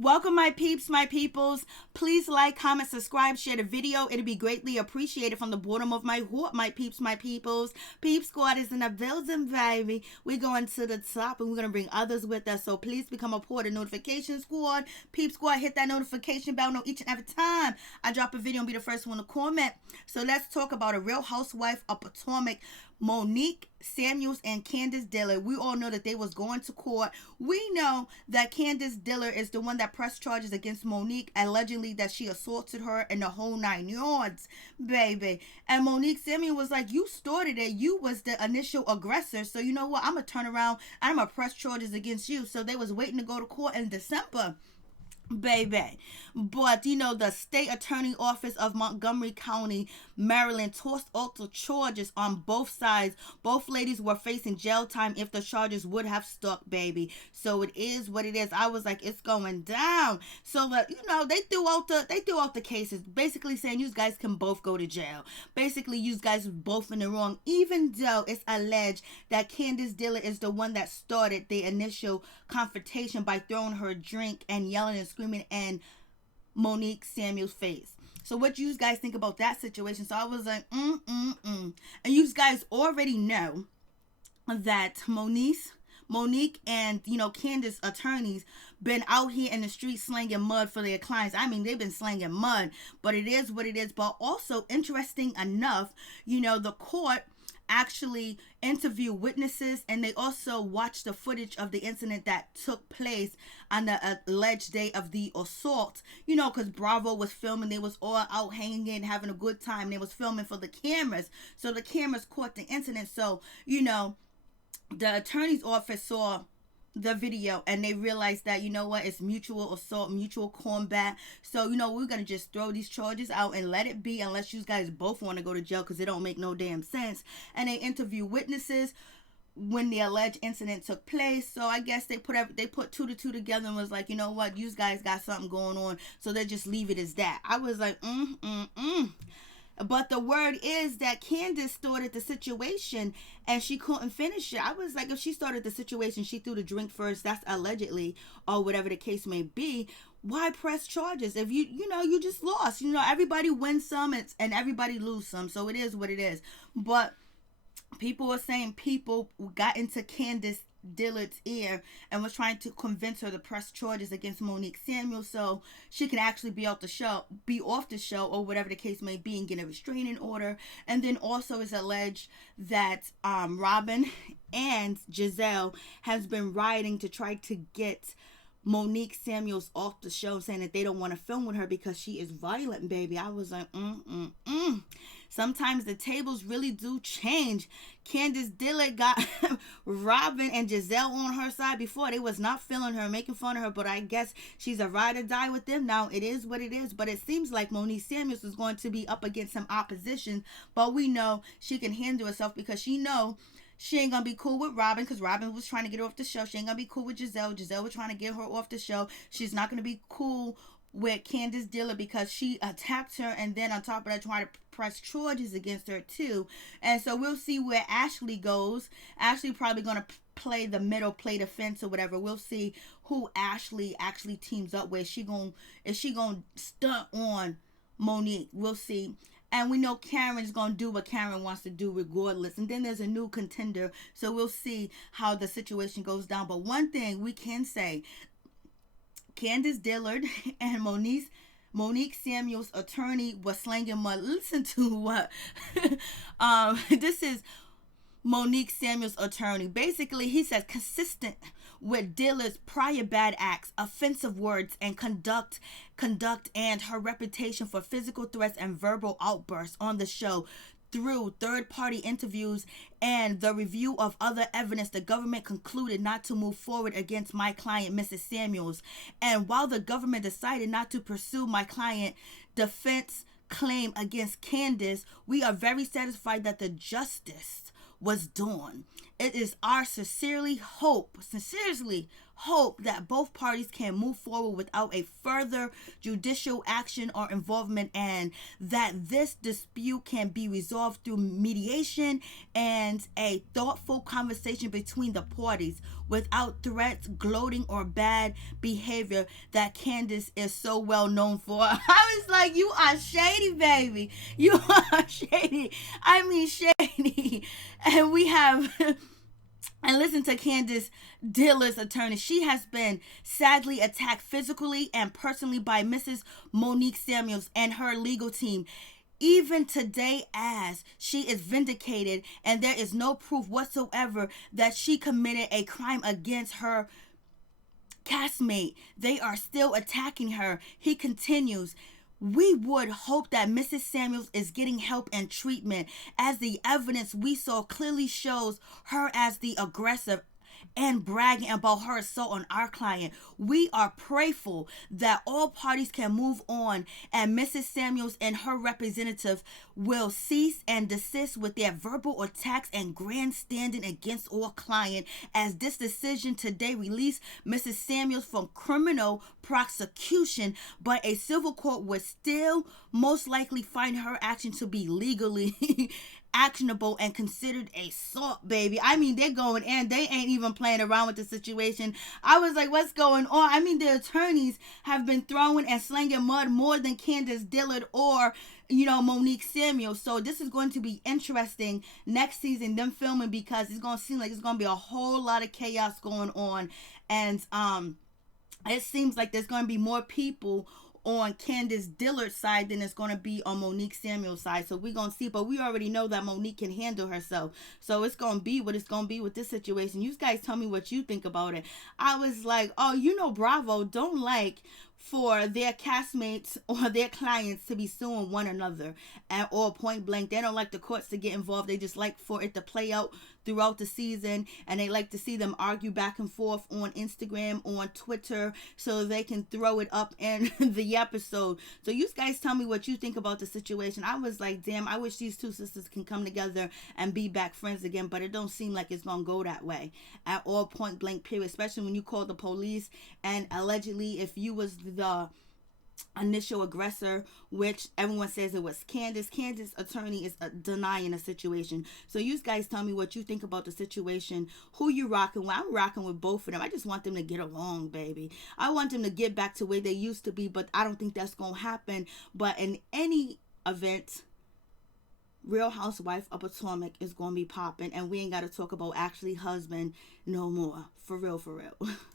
Welcome, my peeps, my peoples. Please like, comment, subscribe, share the video. It'll be greatly appreciated from the bottom of my heart, my peeps, my peoples. Peep Squad is in the building, baby. We're going to the top and we're going to bring others with us. So please become a part of Notification Squad. Peep Squad, hit that notification bell. Know each and every time I drop a video and be the first one to comment. So let's talk about a real housewife of Potomac, Monique Samuels and Candace Dillard. We all know that they was going to court. We know that Candace Dillard is the one that pressed charges against Monique, allegedly that she assaulted her in the whole 9 yards, baby. And Monique Samuels was like, you started it. You was the initial aggressor. So you know what? I'm going to turn around and I'm going to press charges against you. So they was waiting to go to court in December, baby. But you know, the state attorney office of Montgomery County, Maryland, tossed out the charges on both sides. Both ladies were facing jail time if the charges would have stuck, baby. So it is what it is. I was like, it's going down. So that, you know, they threw out the cases, basically saying you guys can both go to jail. Basically, you guys are both in the wrong, even though it's alleged that Candace Dillard is the one that started the initial confrontation by throwing her drink and yelling and screaming in Monique Samuels' face. So what you guys think about that situation? So I was like, And you guys already know that Monique and, you know, Candace attorneys been out here in the street slinging mud for their clients. I mean, they've been slinging mud, but it is what it is. But also, interesting enough, you know, the court actually interview witnesses, and they also watched the footage of the incident that took place on the alleged day of the assault, you know, because Bravo was filming. They was all out hanging, having a good time. They was filming for the cameras, so the cameras caught the incident. So, you know, the attorney's office saw the video and they realized that, you know what, it's mutual assault, mutual combat. So, you know, we're gonna just throw these charges out and let it be, unless you guys both want to go to jail, because it don't make no damn sense. And they interview witnesses when the alleged incident took place. So I guess they put two to two together and was like, you know what, you guys got something going on, so they just leave it as that. I was like, But the word is that Candace started the situation and she couldn't finish it. I was like, if she started the situation, she threw the drink first, that's allegedly, or whatever the case may be. Why press charges? If you just lost. You know, everybody wins some and everybody lose some. So it is what it is. But people are saying people got into Candace Dillard's ear and was trying to convince her to press charges against Monique Samuels so she can actually be off the show, or whatever the case may be, and get a restraining order. And then also is alleged that Robyn and Gizelle has been rioting to try to get Monique Samuels off the show, saying that they don't want to film with her because she is violent, baby. I was like, Sometimes the tables really do change. Candace Dillard got Robyn and Gizelle on her side before. They was not feeling her, making fun of her, but I guess she's a ride or die with them now. It is what it is, but it seems like Monique Samuels is going to be up against some opposition, but we know she can handle herself because she know she ain't gonna be cool with Robyn, because Robyn was trying to get her off the show. She ain't gonna be cool with Gizelle. Gizelle was trying to get her off the show. She's not gonna be cool with Candace Dillard because she attacked her, and then on top of that trying to press charges against her too. And so we'll see where Ashley goes. Ashley probably gonna play the middle, play the fence or whatever. We'll see who Ashley actually teams up with. Is she gonna stunt on Monique? We'll see. And we know Karen's going to do what Karen wants to do regardless. And then there's a new contender. So we'll see how the situation goes down. But one thing we can say, Candace Dillard and Monique Samuels' attorney was slanging mud. Listen to what? This is Monique Samuels' attorney. Basically, he says, consistent with Dillard's prior bad acts, offensive words, and conduct, and her reputation for physical threats and verbal outbursts on the show, through third-party interviews and the review of other evidence, the government concluded not to move forward against my client, Mrs. Samuels. And while the government decided not to pursue my client defense claim against Candace, we are very satisfied that the justice was done. It is our sincerely hope hope that both parties can move forward without a further judicial action or involvement, and that this dispute can be resolved through mediation and a thoughtful conversation between the parties without threats, gloating, or bad behavior that Candace is so well known for. I was like, you are shady, baby. You are shady. I mean, shady. And we have... And listen to Candace Dillard's attorney. She has been sadly attacked physically and personally by Mrs. Monique Samuels and her legal team. Even today, as she is vindicated and there is no proof whatsoever that she committed a crime against her castmate, they are still attacking her. He continues, we would hope that Mrs. Samuels is getting help and treatment, as the evidence we saw clearly shows her as the aggressor and bragging about her assault on our client. We are prayerful that all parties can move on and Mrs. Samuels and her representative will cease and desist with their verbal attacks and grandstanding against our client, as this decision today released Mrs. Samuels from criminal prosecution, but a civil court would still most likely find her action to be legally actionable and considered assault, baby. I mean, they're going in. They ain't even playing around with the situation. I was like, what's going on? I mean, the attorneys have been throwing and slinging mud more than Candace Dillard or, Monique Samuels. So this is going to be interesting next season, them filming, because it's going to seem like it's going to be a whole lot of chaos going on. And it seems like there's going to be more people on Candace Dillard's side than it's going to be on Monique Samuel's side. So we're going to see. But we already know that Monique can handle herself. So it's going to be what it's going to be with this situation. You guys tell me what you think about it. I was like, Bravo don't like for their castmates or their clients to be suing one another or point blank. They don't like the courts to get involved. They just like for it to play out throughout the season, and they like to see them argue back and forth on Instagram, on Twitter, so they can throw it up in the episode. So you guys tell me what you think about the situation. I was like, damn, I wish these two sisters can come together and be back friends again, but it don't seem like it's gonna go that way at all, point blank period, especially when you call the police and allegedly if you was the initial aggressor, which everyone says it was Candace attorney is denying the situation. So you guys tell me what you think about the situation. Who you rocking with? I'm rocking with both of them. I just want them to get along, baby. I want them to get back to where they used to be, but I don't think that's gonna happen. But in any event, Real Housewife of Potomac is gonna be popping, and we ain't gotta talk about Ashley husband no more. For real.